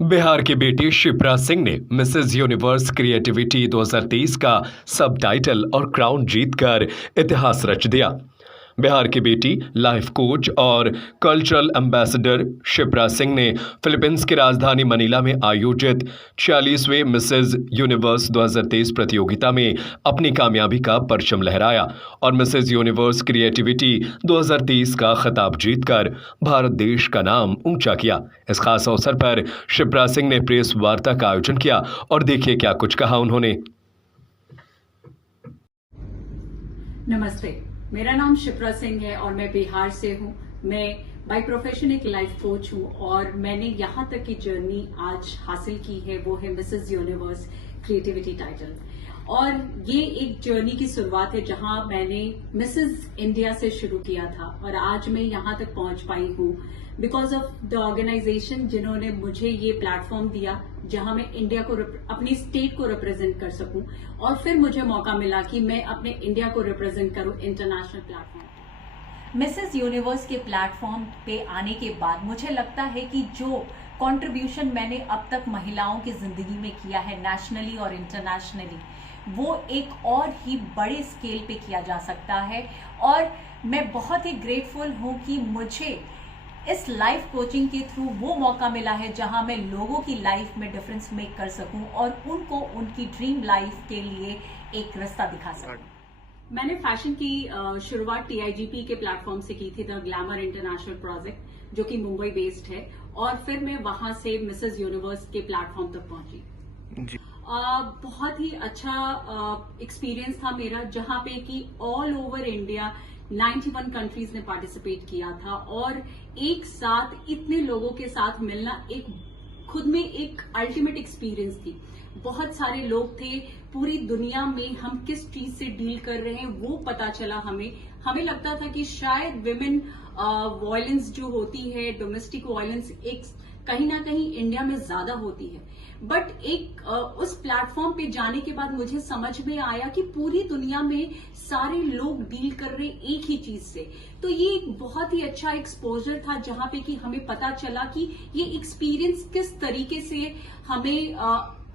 बिहार की बेटी शिप्रा सिंह ने मिसेज यूनिवर्स क्रिएटिविटी 2023 का सब टाइटल और क्राउन जीतकर इतिहास रच दिया। बिहार की बेटी, लाइफ कोच और कल्चरल एम्बेसडर शिप्रा सिंह ने फिलीपींस की राजधानी मनीला में आयोजित 46वें मिसेज यूनिवर्स 2023 प्रतियोगिता में अपनी कामयाबी का परचम लहराया और मिसेज यूनिवर्स क्रिएटिविटी 2023 का खिताब जीतकर भारत देश का नाम ऊंचा किया। इस खास अवसर पर शिप्रा सिंह ने प्रेस वार्ता का आयोजन किया और देखिए क्या कुछ कहा उन्होंने। नमस्ते, मेरा नाम शिप्रा सिंह है और मैं बिहार से हूँ। मैं बाय प्रोफेशन एक लाइफ कोच हूँ और मैंने यहाँ तक की जर्नी आज हासिल की है, वो है मिसेज यूनिवर्स क्रिएटिविटी टाइटल। और ये एक जर्नी की शुरुआत है जहाँ मैंने मिसेज इंडिया से शुरू किया था और आज मैं यहाँ तक पहुँच पाई हूँ बिकॉज ऑफ द ऑर्गेनाइजेशन जिन्होंने मुझे ये प्लेटफॉर्म दिया जहां मैं इंडिया को अपनी स्टेट को रिप्रेजेंट कर सकूं और फिर मुझे मौका मिला कि मैं अपने इंडिया को रिप्रेजेंट करूं इंटरनेशनल प्लेटफॉर्म। मिसेस यूनिवर्स के प्लेटफॉर्म पे आने के बाद मुझे लगता है कि जो कंट्रीब्यूशन मैंने अब तक महिलाओं की जिंदगी में किया है नेशनली और इंटरनेशनली, वो एक और ही बड़े स्केल पे किया जा सकता है। और मैं बहुत ही ग्रेटफुल हूँ कि मुझे इस लाइफ कोचिंग के थ्रू वो मौका मिला है जहां मैं लोगों की लाइफ में डिफरेंस मेक कर सकूं और उनको उनकी ड्रीम लाइफ के लिए एक रास्ता दिखा सकूं। मैंने फैशन की शुरुआत TIGP के प्लेटफॉर्म से की थी, द ग्लैमर इंटरनेशनल प्रोजेक्ट, जो कि मुंबई बेस्ड है, और फिर मैं वहां से मिसेज यूनिवर्स के प्लेटफॉर्म तक पहुंची। बहुत ही अच्छा एक्सपीरियंस था मेरा, जहां पे कि ऑल ओवर इंडिया 91 कंट्रीज ने पार्टिसिपेट किया था और एक साथ इतने लोगों के साथ मिलना एक खुद में एक अल्टीमेट एक्सपीरियंस थी। बहुत सारे लोग थे, पूरी दुनिया में हम किस चीज से डील कर रहे हैं वो पता चला हमें लगता था कि शायद विमेन वायलेंस जो होती है, डोमेस्टिक वायलेंस, एक कहीं ना कहीं इंडिया में ज्यादा होती है, बट एक उस प्लेटफॉर्म पे जाने के बाद मुझे समझ में आया कि पूरी दुनिया में सारे लोग डील कर रहे एक ही चीज से। तो ये एक बहुत ही अच्छा एक्सपोजर था जहां पे कि हमें पता चला कि ये एक्सपीरियंस किस तरीके से हमें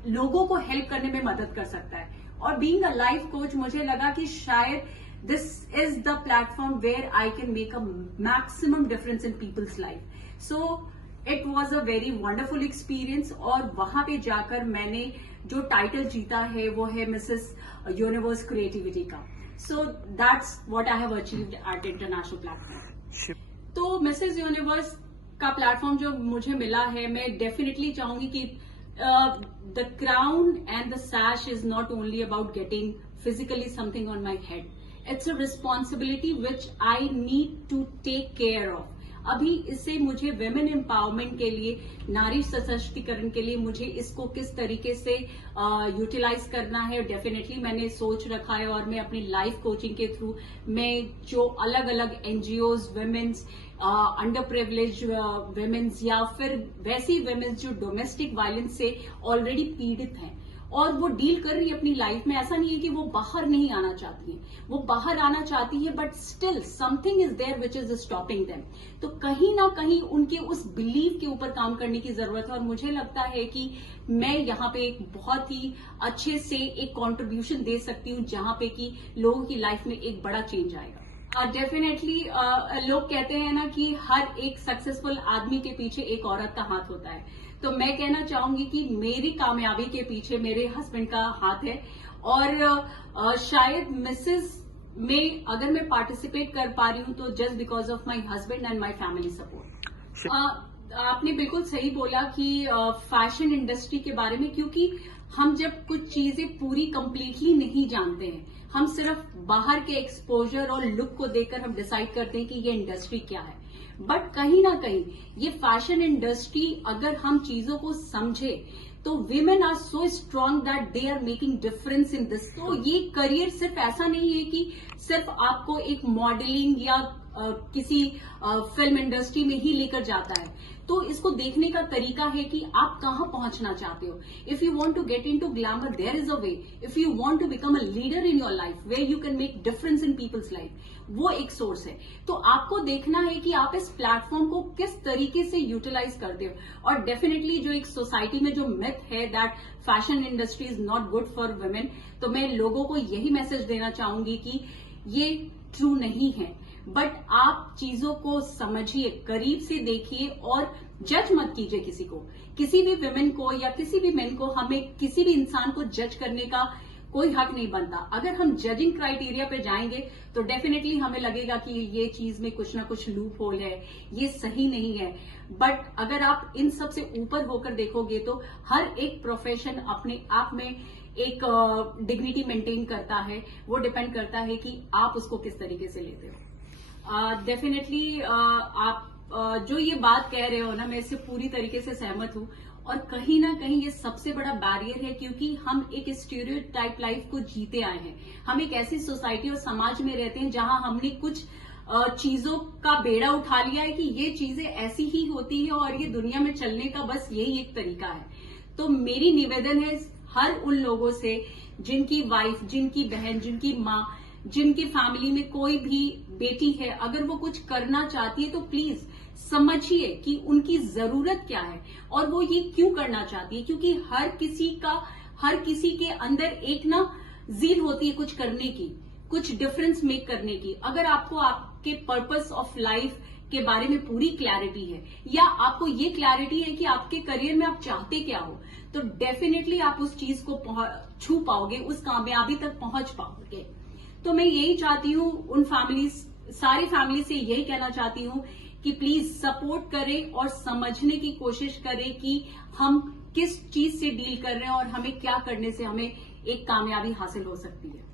लोगों को हेल्प करने में मदद कर सकता है। और बीइंग अ लाइफ कोच, मुझे लगा कि शायद this is the platform where I can make a maximum difference in people's life. So it was a very wonderful experience और वहां पे जाकर मैंने जो टाइटल जीता है वो है मिसेस यूनिवर्स क्रिएटिविटी का। So that's what I have achieved at international platform. तो मिसेस यूनिवर्स का प्लेटफॉर्म जो मुझे मिला है, मैं डेफिनेटली चाहूंगी कि the crown and the sash is not only about getting physically something on my head, it's a responsibility which I need to take care of. अभी इससे मुझे विमेन एम्पावरमेंट के लिए, नारी सशक्तिकरण के लिए मुझे इसको किस तरीके से यूटिलाइज करना है, डेफिनेटली मैंने सोच रखा है। और मैं अपनी लाइफ कोचिंग के थ्रू मैं जो अलग अलग NGOs, women's, under privilege women's या फिर वैसी विमेन्स जो डोमेस्टिक वायलेंस से ऑलरेडी पीड़ित हैं और वो डील कर रही है अपनी लाइफ में, ऐसा नहीं है कि वो बाहर नहीं आना चाहती है, वो बाहर आना चाहती है, but still something is there which is stopping them. तो कहीं ना कहीं उनके उस बिलीव के ऊपर काम करने की जरूरत है और मुझे लगता है कि मैं यहाँ पे एक बहुत ही अच्छे से एक कॉन्ट्रीब्यूशन दे सकती हूँ जहां पे कि लोगों की लाइफ में एक बड़ा चेंज आएगा। डेफिनेटली लोग कहते हैं ना कि हर एक सक्सेसफुल आदमी के पीछे एक औरत का हाथ होता है, तो मैं कहना चाहूंगी कि मेरी कामयाबी के पीछे मेरे हस्बैंड का हाथ है। और शायद मिसेस में अगर मैं पार्टिसिपेट कर पा रही हूं तो just because of my husband and my family support. आपने बिल्कुल सही बोला कि फैशन इंडस्ट्री के बारे में, क्योंकि हम जब कुछ चीजें पूरी कंप्लीटली नहीं जानते हैं, हम सिर्फ बाहर के एक्सपोजर और लुक को देखकर हम डिसाइड करते हैं कि ये इंडस्ट्री क्या है, बट कहीं ना कहीं ये फैशन इंडस्ट्री अगर हम चीजों को समझे तो women are so strong that they are making difference in this. तो ये करियर सिर्फ ऐसा नहीं है कि सिर्फ आपको एक मॉडलिंग या किसी फिल्म इंडस्ट्री में ही लेकर जाता है। तो इसको देखने का तरीका है कि आप कहां पहुंचना चाहते हो। If you want to get into glamour, there is a way. If you want to become a leader in your life where you can make difference in people's life, वो एक सोर्स है। तो आपको देखना है कि आप इस प्लेटफॉर्म को किस तरीके से यूटिलाइज करते हो। और डेफिनेटली जो एक सोसाइटी में जो मिथ है that fashion industry is not good for women, तो मैं लोगों को यही मैसेज देना चाहूंगी कि ये ट्रू नहीं है। बट आप चीजों को समझिए, करीब से देखिए और जज मत कीजिए किसी को, किसी भी विमेन को या किसी भी मेन को। हमें किसी भी इंसान को जज करने का कोई हक नहीं बनता। अगर हम जजिंग क्राइटेरिया पे जाएंगे तो डेफिनेटली हमें लगेगा कि ये चीज में कुछ ना कुछ लूप होल है, ये सही नहीं है। बट अगर आप इन सब से ऊपर होकर देखोगे तो हर एक प्रोफेशन अपने आप में एक डिग्निटी मेंटेन करता है। वो डिपेंड करता है कि आप उसको किस तरीके से लेते हो। डेफिनेटली आप जो ये बात कह रहे हो ना, मैं इससे पूरी तरीके से सहमत हूं। और कहीं ना कहीं ये सबसे बड़ा बैरियर है, क्योंकि हम एक स्टीरियोटाइप लाइफ को जीते आए हैं। हम एक ऐसी सोसाइटी और समाज में रहते हैं जहां हमने कुछ चीजों का बेड़ा उठा लिया है कि ये चीजें ऐसी ही होती है और ये दुनिया में चलने का बस यही एक तरीका है। तो मेरी निवेदन है हर उन लोगों से जिनकी वाइफ, जिनकी बहन, जिनकी माँ, जिनकी फैमिली में कोई भी बेटी है, अगर वो कुछ करना चाहती है तो प्लीज समझिए कि उनकी जरूरत क्या है और वो ये क्यों करना चाहती है। क्योंकि हर किसी के अंदर एक ना जील होती है कुछ करने की, कुछ डिफरेंस मेक करने की। अगर आपको आपके पर्पस ऑफ लाइफ के बारे में पूरी क्लैरिटी है या आपको ये क्लैरिटी है कि आपके करियर में आप चाहते क्या हो, तो डेफिनेटली आप उस चीज को छू पाओगे, उस कामयाबी तक पहुंच पाओगे। तो मैं यही चाहती हूँ उन सारी फैमिली से यही कहना चाहती हूँ कि प्लीज सपोर्ट करें और समझने की कोशिश करें कि हम किस चीज से डील कर रहे हैं और हमें क्या करने से हमें एक कामयाबी हासिल हो सकती है।